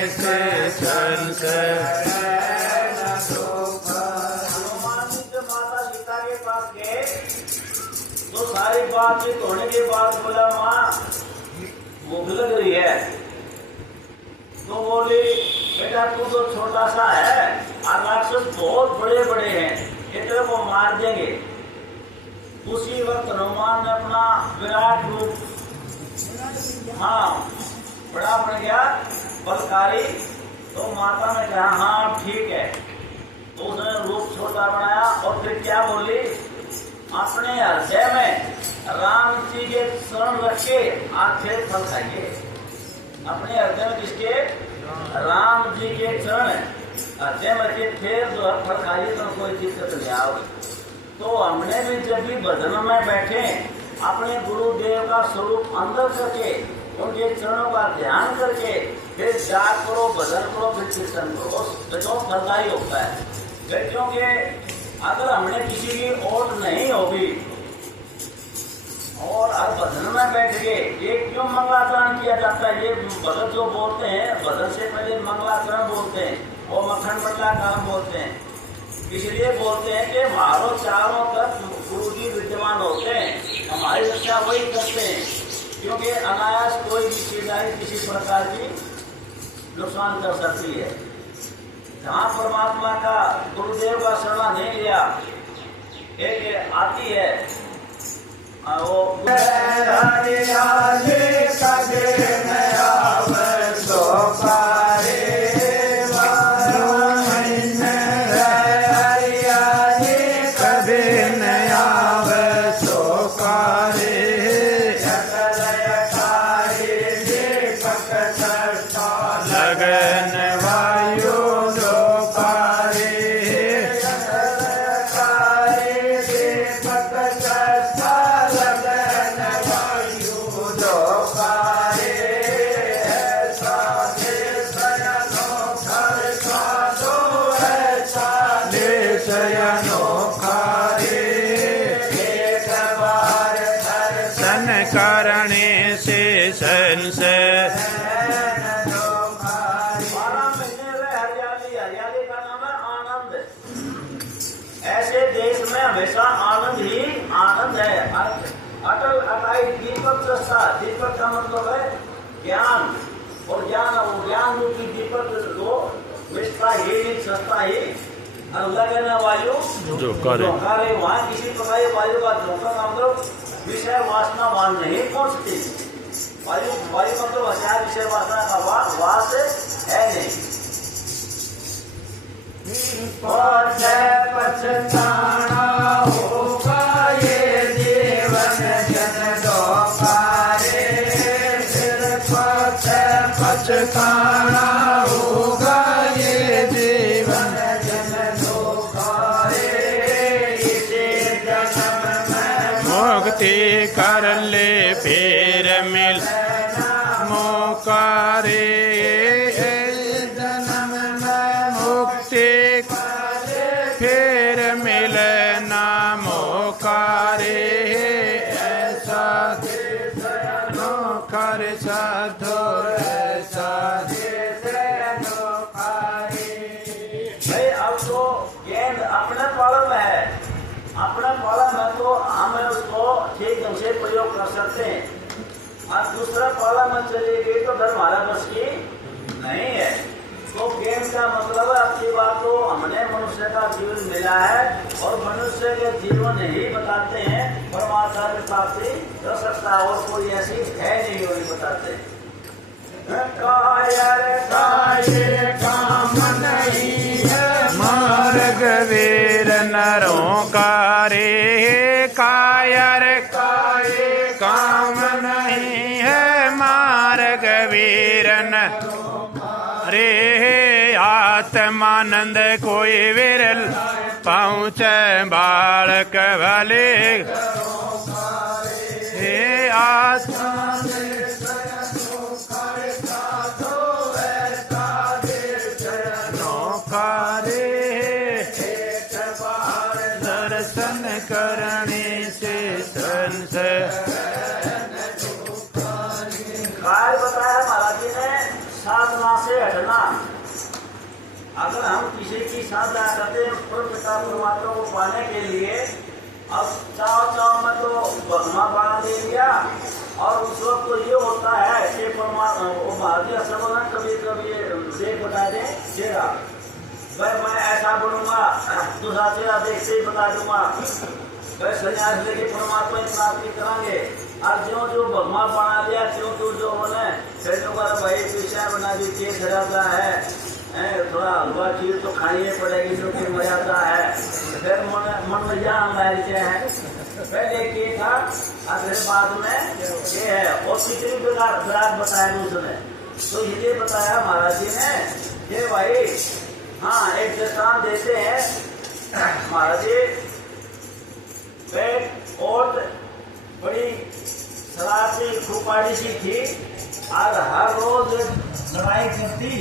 करने से हनुमान जी जब माता सीता के पास गए तो सारी बातचीत होने के बाद बोला माँ भूख लग रही है। तो बोली बेटा तू तो छोटा सा है और राक्षस बहुत बड़े बड़े हैं, ये तेरे को मार देंगे। उसी वक्त हनुमान ने अपना विराट रूप बड़ा बन गया बलकारी। तो माता ने कहा हाँ ठीक है। तो उसने रूप छोटा बनाया और फिर क्या बोली, अपने हृदय में राम जी के शरण रखे आप फिर फल खाइए। अपने हृदय में किसके, राम जी के चरण हृदय में रखे फिर जो है फल खाइए, तो कोई दिक्कत नहीं आओगे। तो हमने भी जब भी भजन में बैठे अपने गुरुदेव का स्वरूप अंदर करके उनके चरणों का ध्यान करके फिर जाप करो, भजन करो, फिर कीर्तन करो, तो फलदायी होता है। क्योंकि अगर हमने किसी की ओट नहीं होगी और अब भजन में बैठ गए, ये क्यों मंगलाचरण किया जाता है? ये भगत जो बोलते हैं भजन से पहले मंगलाचरण बोलते हैं और मक्खन बटला काम बोलते हैं। इसलिए बोलते हैं कि हमारो चारों तक गुरु जी विद्यमान होते हैं, हमारी रक्षा वही करते हैं। क्योंकि अनायास कोई भी चीज़ किसी प्रकार की नुकसान कर सकती है। जहाँ परमात्मा का गुरुदेव का शरण नहीं लिया, एक आती है वो करने से संशय 12 महीने में हरियाली, हरियाली का नाम है आनंद। ऐसे देश में हमेशा आनंद ही आनंद है। अटल अटाई दीपक सस्ता, दीपक का मतलब है ज्ञान, और ज्ञान वो ज्ञान रूपी दीपक को मिटता ही सस्ता ही और लगना वायु जो करे वहाँ किसी प्रकार वायु का धोखा का मतलब विषय वासना वहां नहीं पहुंचती। वायु वायु मतलब हजार विषय वासना का वास है नहीं। पछताना होगा ये जीवन जन दोबारे, पछताना होगा ये जीवन जन दोबारे। इसे जन्म में मुक्ति कर ले फिर मिल मौका रे, जन्म में मुक्ति फिर मिलना मौका रे। ऐसा नौकर साधो ऐसा भाई अब तो गेंद अपने पालन है, अपना पालन है तो हम उसको ठीक ढंग से प्रयोग कर सकते हैं। और दूसरा पालन में चली गई तो धर्म हमारा बस की नहीं है। तो गेम का मतलब है आपकी बात तो हमने मनुष्य का जीवन मिला है और मनुष्य के जीवन ही बताते हैं परमात्मा की प्राप्ति कर सकता है, और कोई ऐसी है नहीं वो बताते। कायर कायर काम नहीं है मार्ग वीर नरों का रे कायर काये काम नहीं है मार्ग वीर रे आत्मानंद कोई विरल पहुँचे बालक भले हे आत्मा दर्शन करने से संशय काय बताया महाराज जी ने साधना से हटना। अगर हम किसी की साधना करते हैं पिता परमात्मा को पाने के लिए, अब चाव में तो भगवान बना दे दिया और उस वक्त तो ये होता है कि परमात्मा वो महाराज जी असल में कभी कभी देख बता दे चेहरा, भाई मैं ऐसा बनूंगा, दूसरा चेहरा देखते ही बता दूंगा, भाई संन्यास लेके परमात्मा की प्राप्ति करांगे। और जो जो भगवान बना लिया क्यों क्यों जो बोले भाई विषय बना दी केस रहता है, थोड़ा हलवा खीर तो खानी पड़ेगी क्योंकि मर्यादा है, फिर मन में यहाँ बैठते हैं। पहले ये था और फिर बाद में ये है और तीसरी विराट बताया दूसरे, तो ये बताया महाराज जी ने ये भाई हाँ एक दृष्टांत देते हैं महाराज जी। पेट और बड़ी शरारती खुपाड़ी सी थी और हर रोज लड़ाई करती